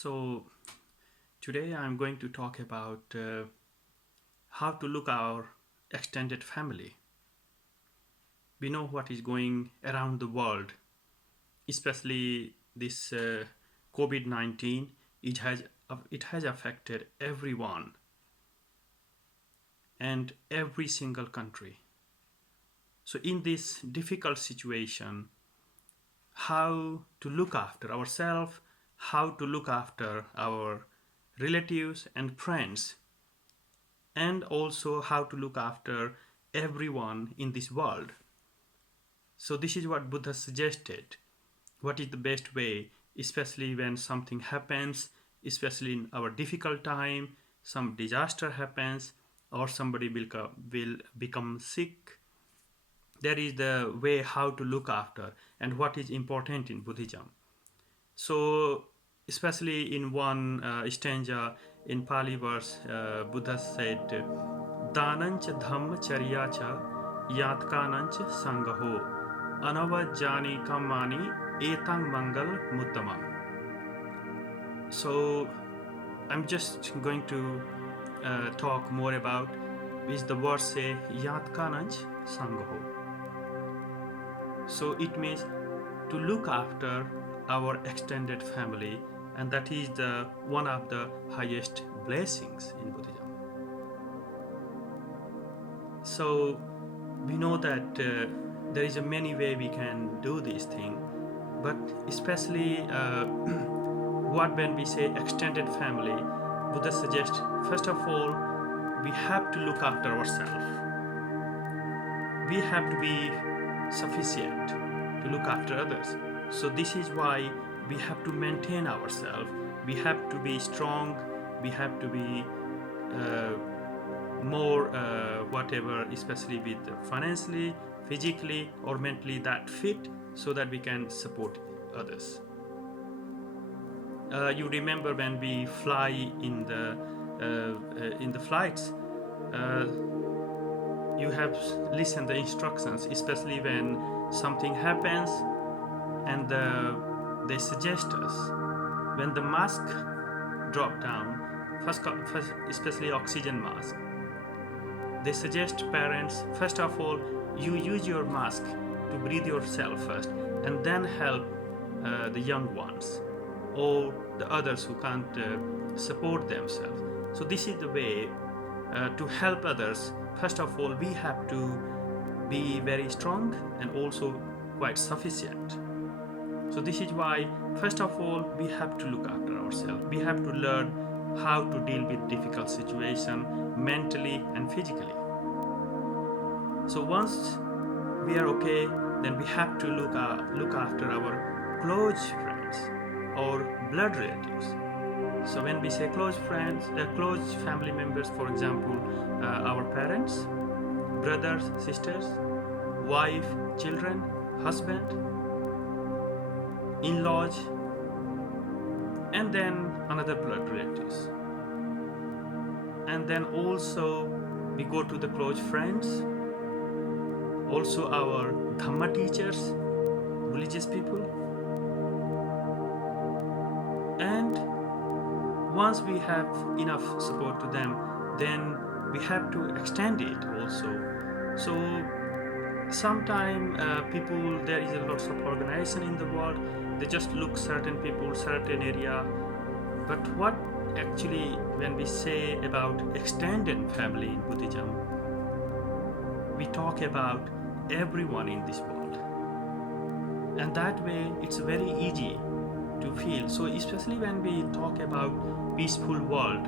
So today I'm going to talk about how to look our extended family. We know what is going around the world, especially this COVID-19. It has affected everyone and every single country. So in this difficult situation, how to look after ourselves, how to look after our relatives and friends, and also how to look after everyone in this world. So, this is what Buddha suggested. What is the best way, especially when something happens, especially in our difficult time, some disaster happens, or somebody will become sick. There is the way how to look after and what is important in Buddhism. So, especially in one stanza in Pali verse, Buddha said, Danancha Dhamma Charyacha Yatkanancha Sangaho Anavajjani Kammani Etang Mangal Muttamam. So, I'm just going to talk more about which the verse say Yatkananch Sangaho. So, it means to look after our extended family, and that is the one of the highest blessings in Buddhism. So we know that there is a many way we can do this thing, but especially when we say extended family, Buddha suggests first of all we have to look after ourselves. We have to be sufficient to look after others. So this is why we have to maintain ourselves. We have to be strong. We have to be more whatever, especially with financially, physically, or mentally that fit, so that we can support others. You remember when we fly in the flights. You have listened the instructions, especially when something happens, and they suggest us when the mask drop down, first especially oxygen mask. They suggest parents, first of all, you use your mask to breathe yourself first, and then help the young ones or the others who can't support themselves. So this is the way to help others. First of all, we have to be very strong and also quite sufficient. So this is why, first of all, we have to look after ourselves. We have to learn how to deal with difficult situation mentally and physically. So once we are okay, then we have to look after our close friends or blood relatives. So when we say close friends, close family members, for example, our parents, brothers, sisters, wife, children, husband, in-laws, and then another blood relatives. And then also we go to the close friends, also our Dhamma teachers, religious people. And once we have enough support to them, then we have to extend it also. So sometimes people, there is a lot of organization in the world, they just look certain people, certain area. But what actually, when we say about extended family in Buddhism, we talk about everyone in this world. And that way it's very easy to feel. So especially when we talk about peaceful world,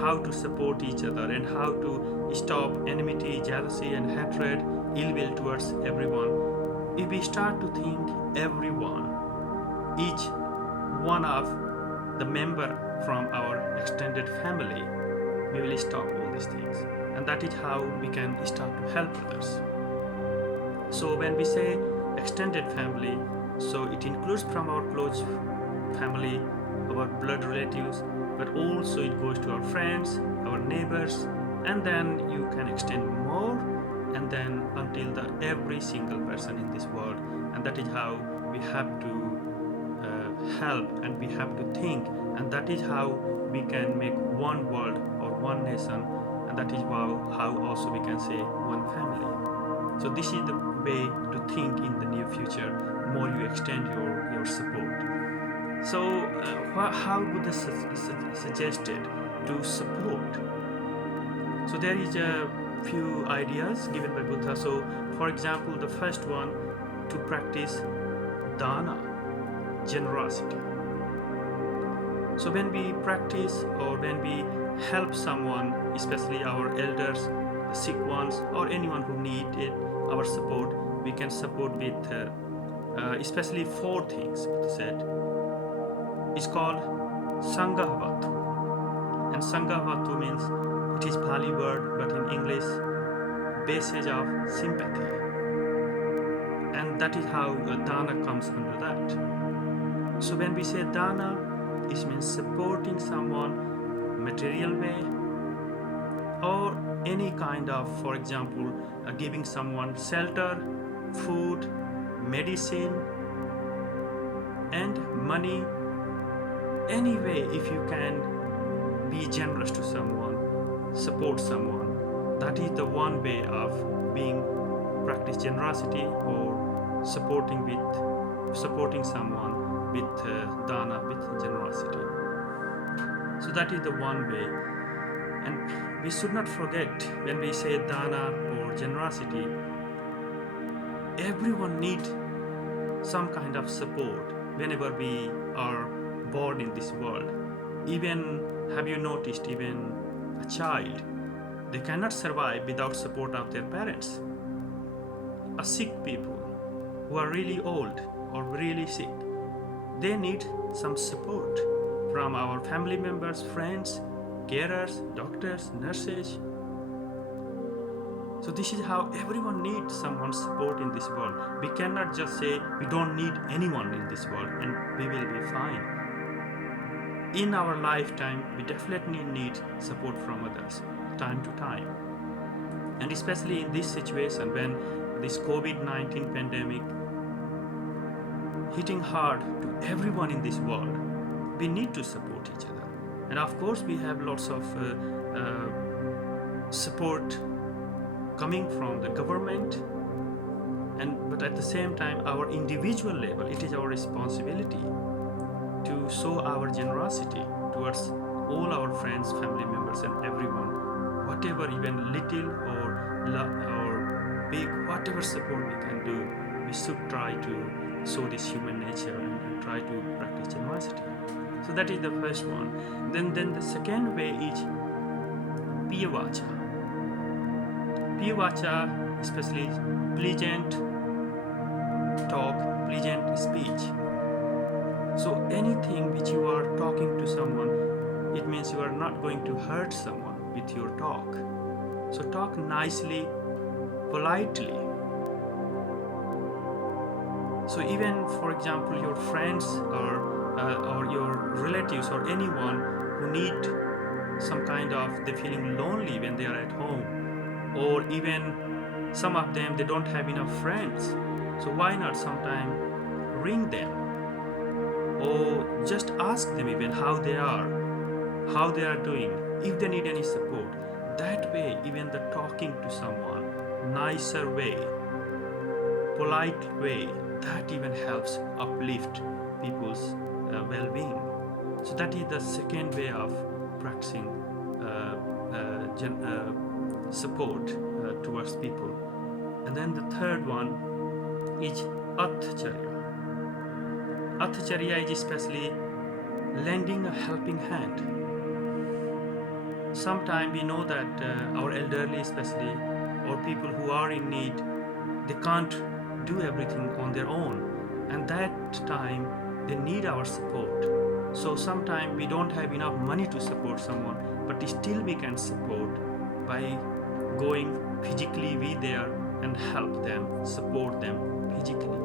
how to support each other and how to stop enmity, jealousy and hatred, ill will towards everyone, if we start to think everyone, each one of the member from our extended family, we will stop all these things, and that is how we can start to help others. So when we say extended family, so it includes from our close family, our blood relatives, but also it goes to our friends, our neighbors, and then you can extend more, and then until every single person in this world. And that is how we have to help and we have to think, and that is how we can make one world or one nation, and that is how also we can say one family. So this is the way to think in the near future. More you extend your support. So how Buddha suggested to support? So there is a few ideas given by Buddha. So for example, the first one, to practice Dana, generosity. So when we practice or when we help someone, especially our elders, the sick ones, or anyone who needed our support, we can support with especially 4 things, Buddha said. It's called Sanghavatu. And Sanghavatu means, it is Pali word, but in English, basis of sympathy. And that is how Dana comes under that. So when we say Dana, it means supporting someone material way, or any kind of, for example, giving someone shelter, food, medicine, and money. Any way, if you can be generous to someone, support someone, that is the one way of being practice generosity, or supporting someone with Dana, with generosity. So that is the one way. And we should not forget, when we say Dana or generosity, everyone needs some kind of support whenever we are born in this world. Even, have you noticed, even a child, they cannot survive without support of their parents. A sick people who are really old or really sick, they need some support from our family members, friends, carers, doctors, nurses. So this is how everyone needs someone's support in this world. We cannot just say we don't need anyone in this world and we will be fine. In our lifetime, we definitely need support from others, time to time. And especially in this situation, when this COVID-19 pandemic hitting hard to everyone in this world, we need to support each other. And of course, we have lots of support coming from the government, but at the same time, our individual level, it is our responsibility to show our generosity towards all our friends, family members, and everyone. Whatever, even little or big, whatever support we can do, we should try to show this human nature and try to practice generosity. So that is the first one. Then the second way is Piyavacha. Piyavacha, especially pleasant talk, pleasant speech. So anything which you are talking to someone, it means you are not going to hurt someone with your talk. So talk nicely, politely. So even, for example, your friends or your relatives or anyone who need some kind of, they feeling lonely when they are at home, or even some of them, they don't have enough friends. So why not sometime ring them, or just ask them even how they are doing, if they need any support. That way, even the talking to someone, nicer way, polite way, that even helps uplift people's well-being. So that is the second way of practicing support towards people. And then the third one is Atthacharya. Atthacharya is especially lending a helping hand. Sometimes we know that our elderly, especially, or people who are in need, they can't do everything on their own, and that time they need our support. So sometimes we don't have enough money to support someone, but still we can support by going physically be there and help them, support them physically,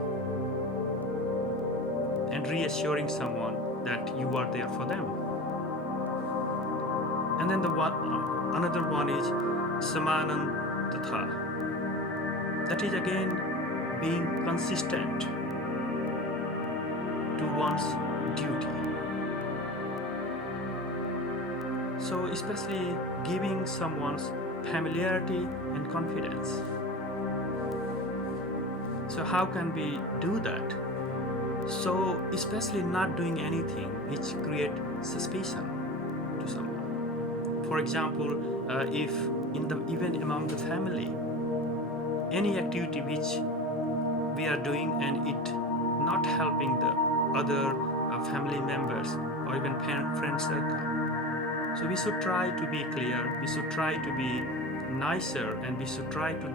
and reassuring someone that you are there for them. And then another one is Samanam Tatha. That is again being consistent to one's duty. So especially giving someone's familiarity and confidence. So how can we do that? So especially not doing anything which create suspicion to someone. For example, if even among the family, any activity which we are doing and it not helping the other family members or even friend circle, so we should try to be clear, we should try to be nicer, and we should try to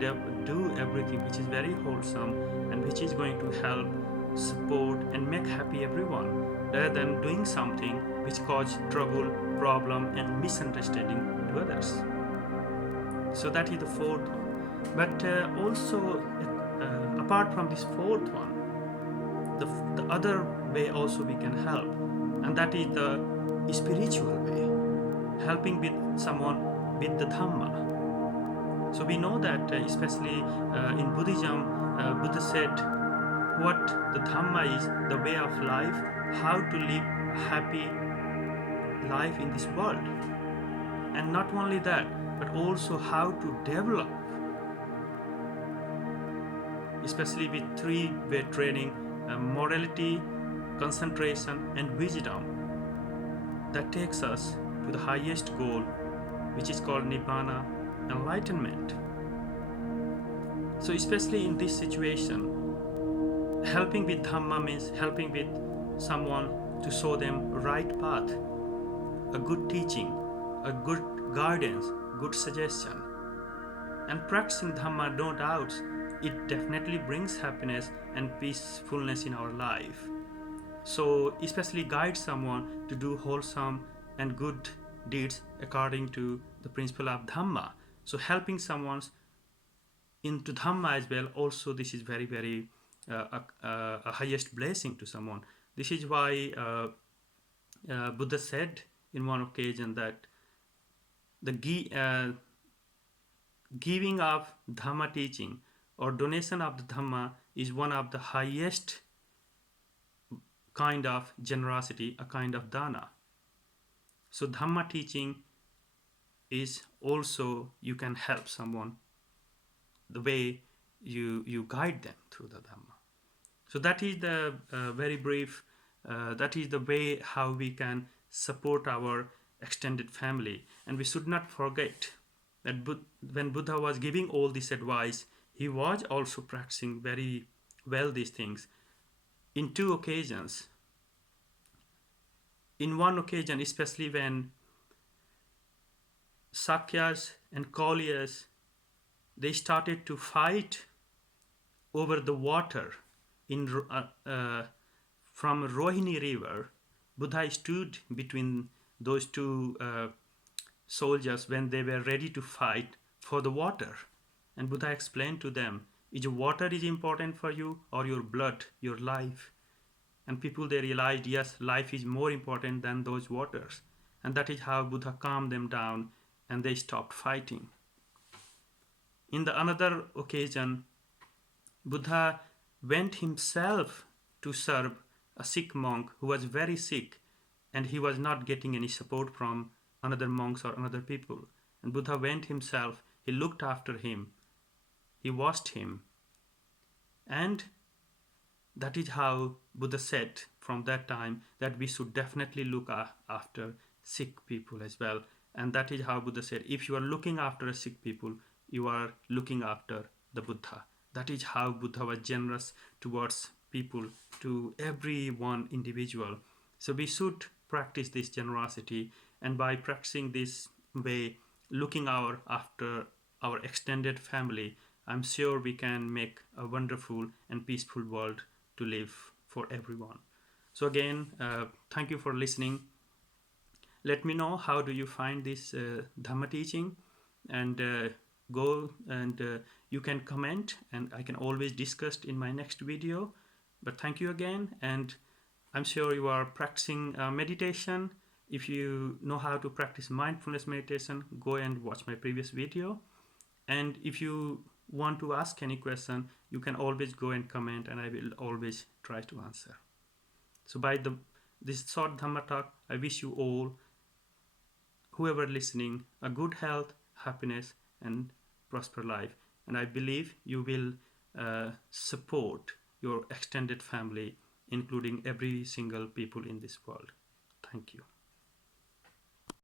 do everything which is very wholesome and which is going to help, support and make happy everyone, rather than doing something which cause trouble, problem and misunderstanding to others. So that is the fourth one. But also apart from this fourth one, the other way also we can help, and that is the spiritual way, helping with someone with the Dhamma. So we know that especially in Buddhism, Buddha said what the Dhamma is, the way of life, how to live a happy life in this world. And not only that, but also how to develop, especially with three-way training, morality, concentration and wisdom, that takes us to the highest goal, which is called Nibbana, enlightenment. So especially in this situation, helping with Dhamma means helping with someone to show them right path, a good teaching, a good guidance, good suggestion. And practicing Dhamma, no doubts, it definitely brings happiness and peacefulness in our life. So especially guide someone to do wholesome and good deeds according to the principle of Dhamma. So helping someone into Dhamma as well, also this is very, very a highest blessing to someone. This is why Buddha said in one occasion that the giving of Dhamma teaching or donation of the Dhamma is one of the highest kind of generosity, a kind of dana. So Dhamma teaching is also, you can help someone the way you guide them through the Dhamma. So that is the very brief, that is the way how we can support our extended family. And we should not forget that when Buddha was giving all this advice, he was also practicing very well these things in two occasions. In one occasion, especially when Sakyas and Kaulias, they started to fight over the water in from Rohini river, Buddha stood between those two soldiers when they were ready to fight for the water. And Buddha explained to them, is water is important for you or your blood, your life? And people, they realized, yes, life is more important than those waters. And that is how Buddha calmed them down and they stopped fighting. In the another occasion, Buddha went himself to serve a sick monk who was very sick, and he was not getting any support from another monks or another people. And Buddha went himself, he looked after him, he washed him. And that is how Buddha said from that time that we should definitely look after sick people as well. And that is how Buddha said, if you are looking after a sick people, you are looking after the Buddha. That is how Buddha was generous towards people, to every one individual. So we should practice this generosity, and by practicing this way, looking after our extended family, I'm sure we can make a wonderful and peaceful world to live for everyone. So again, thank you for listening. Let me know how do you find this Dhamma teaching, and go and you can comment, and I can always discuss in my next video. But thank you again, and I'm sure you are practicing meditation. If you know how to practice mindfulness meditation, go and watch my previous video. And if you want to ask any question, you can always go and comment, and I will always try to answer. So by this short Dhamma talk. I wish you all, whoever listening, a good health, happiness, and prosper life. And I believe you will support your extended family, including every single people in this world. Thank you.